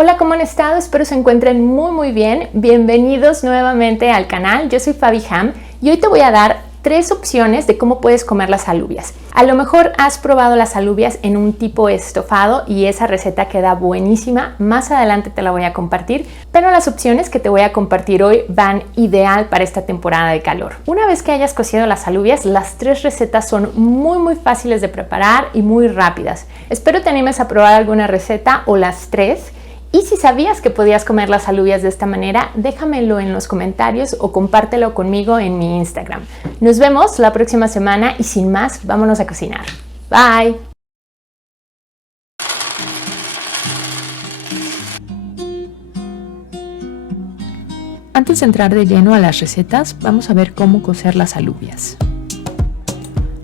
Hola, ¿cómo han estado? Espero se encuentren muy bien. Bienvenidos nuevamente al canal. Yo soy Fabi Ham y hoy te voy a dar 3 opciones de cómo puedes comer las alubias. A lo mejor has probado las alubias en un tipo estofado y esa receta queda buenísima. Más adelante te la voy a compartir, pero las opciones que te voy a compartir hoy van ideal para esta temporada de calor. Una vez que hayas cocido las alubias, las 3 recetas son muy fáciles de preparar y muy rápidas. Espero te animes a probar alguna receta o las 3. Y si sabías que podías comer las alubias de esta manera, déjamelo en los comentarios o compártelo conmigo en mi Instagram. Nos vemos la próxima semana y sin más, vámonos a cocinar. Bye. Antes de entrar de lleno a las recetas, vamos a ver cómo cocer las alubias.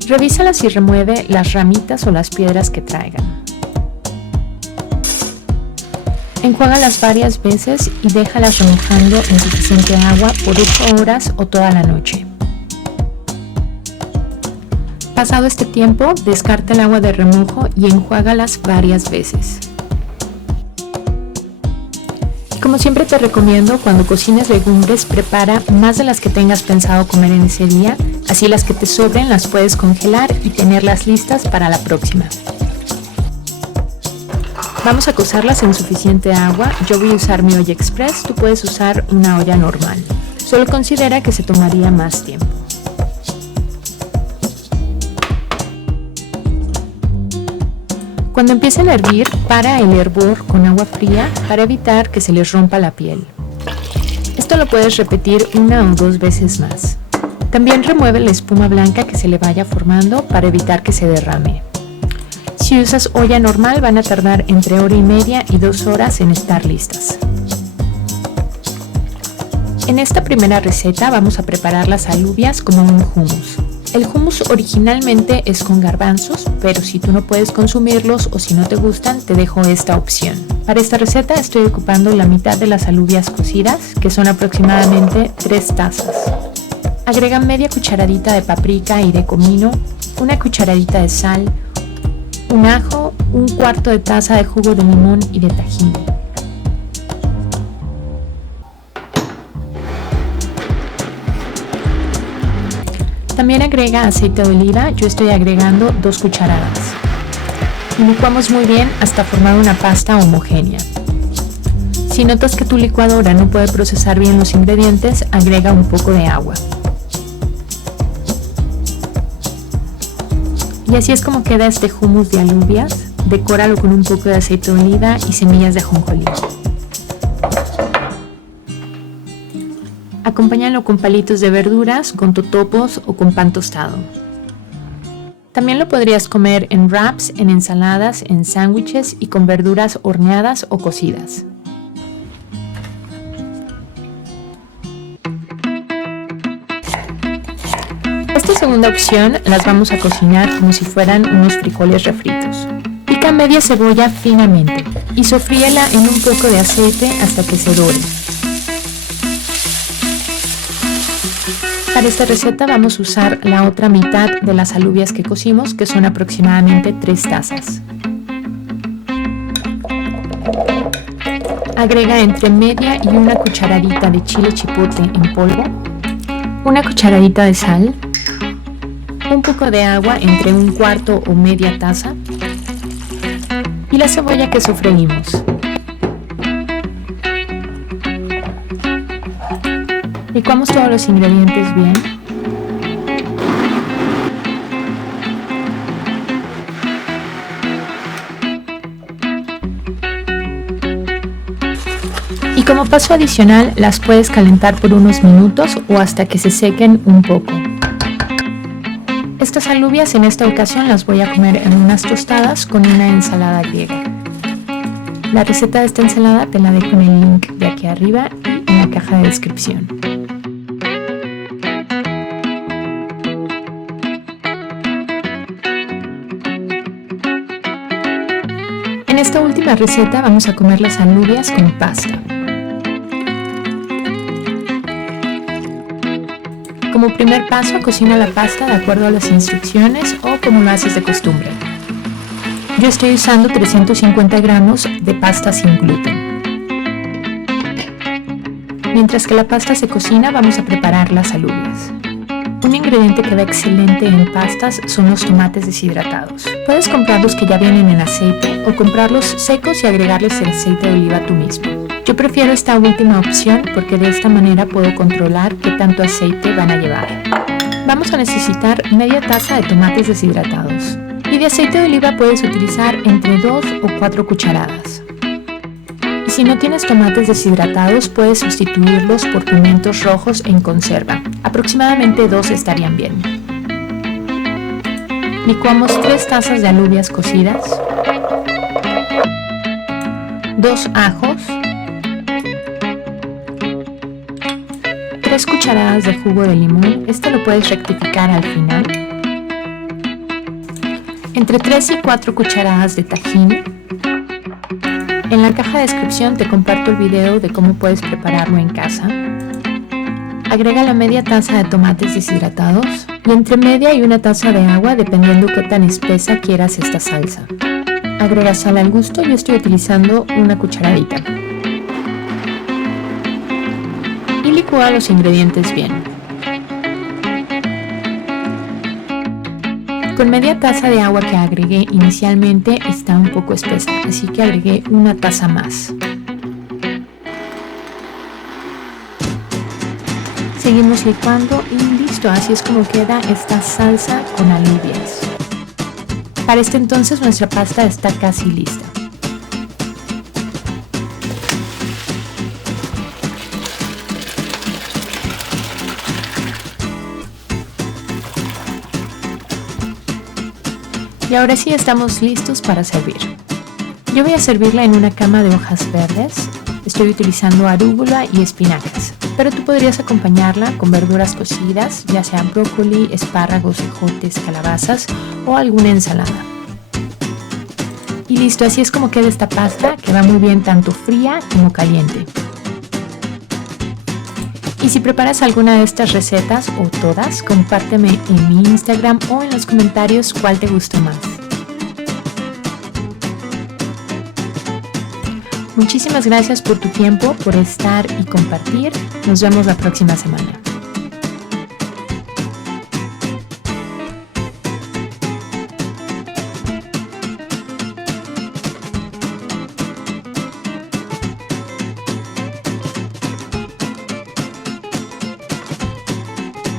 Revísalas y remueve las ramitas o las piedras que traigan. Enjuágalas varias veces y déjalas remojando en suficiente agua por 8 horas o toda la noche. Pasado este tiempo, descarta el agua de remojo y enjuágalas varias veces. Como siempre te recomiendo, cuando cocines legumbres, prepara más de las que tengas pensado comer en ese día, así las que te sobren las puedes congelar y tenerlas listas para la próxima. Vamos a cocerlas en suficiente agua. Yo voy a usar mi olla express, tú puedes usar una olla normal. Solo considera que se tomaría más tiempo. Cuando empiecen a hervir, para el hervor con agua fría para evitar que se les rompa la piel. Esto lo puedes repetir 1 o 2 veces más. También remueve la espuma blanca que se le vaya formando para evitar que se derrame. Si usas olla normal, van a tardar entre 1 hora y media y 2 horas en estar listas. En esta primera receta vamos a preparar las alubias como un hummus. El hummus originalmente es con garbanzos, pero si tú no puedes consumirlos o si no te gustan, te dejo esta opción. Para esta receta estoy ocupando la mitad de las alubias cocidas, que son aproximadamente 3 tazas. Agrega media cucharadita de paprika y de comino, 1 cucharadita de sal, un ajo, 1/4 de taza de jugo de limón y de tajín. También agrega aceite de oliva, yo estoy agregando 2 cucharadas. Y licuamos muy bien hasta formar una pasta homogénea. Si notas que tu licuadora no puede procesar bien los ingredientes, agrega un poco de agua. Y así es como queda este hummus de alubias. Decóralo con un poco de aceite de oliva y semillas de ajonjolí. Acompáñalo con palitos de verduras, con totopos o con pan tostado. También lo podrías comer en wraps, en ensaladas, en sándwiches y con verduras horneadas o cocidas. Esta segunda opción las vamos a cocinar como si fueran unos frijoles refritos. Pica media cebolla finamente y sofríela en un poco de aceite hasta que se dore. Para esta receta vamos a usar la otra mitad de las alubias que cocimos, que son aproximadamente 3 tazas. Agrega entre media y 1 cucharadita de chile chipotle en polvo, 1 cucharadita de sal, un poco de agua entre 1/4 o media taza y la cebolla que sofreímos. Licuamos todos los ingredientes bien. Y como paso adicional, las puedes calentar por unos minutos o hasta que se sequen un poco. Estas alubias en esta ocasión las voy a comer en unas tostadas con una ensalada griega. La receta de esta ensalada te la dejo en el link de aquí arriba y en la caja de descripción. En esta última receta vamos a comer las alubias con pasta. Como primer paso, cocina la pasta de acuerdo a las instrucciones o como lo haces de costumbre. Yo estoy usando 350 gramos de pasta sin gluten. Mientras que la pasta se cocina, vamos a preparar las alubias. Un ingrediente que va excelente en pastas son los tomates deshidratados. Puedes comprarlos que ya vienen en aceite o comprarlos secos y agregarles el aceite de oliva tú mismo. Yo prefiero esta última opción porque de esta manera puedo controlar qué tanto aceite van a llevar. Vamos a necesitar media taza de tomates deshidratados. Y de aceite de oliva puedes utilizar entre 2 o 4 cucharadas. Y si no tienes tomates deshidratados, puedes sustituirlos por pimientos rojos en conserva. Aproximadamente 2 estarían bien. Licuamos 3 tazas de alubias cocidas, 2 ajos, 3 cucharadas de jugo de limón, este lo puedes rectificar al final, entre 3 y 4 cucharadas de tajín. En la caja de descripción te comparto el video de cómo puedes prepararlo en casa. Agrega la media taza de tomates deshidratados y entre media y 1 taza de agua dependiendo qué tan espesa quieras esta salsa. Agrega sal al gusto, yo estoy utilizando 1 cucharadita. Y licúa los ingredientes bien. Con media taza de agua que agregué inicialmente está un poco espesa, así que agregué 1 taza más. Seguimos licuando y listo, así es como queda esta salsa con alubias. Para este entonces nuestra pasta está casi lista. Y ahora sí estamos listos para servir. Yo voy a servirla en una cama de hojas verdes. Estoy utilizando arúgula y espinacas, pero tú podrías acompañarla con verduras cocidas, ya sea brócoli, espárragos, ejotes, calabazas o alguna ensalada. Y listo, así es como queda esta pasta, que va muy bien tanto fría como caliente. Y si preparas alguna de estas recetas o todas, compárteme en mi Instagram o en los comentarios cuál te gustó más. Muchísimas gracias por tu tiempo, por estar y compartir. Nos vemos la próxima semana.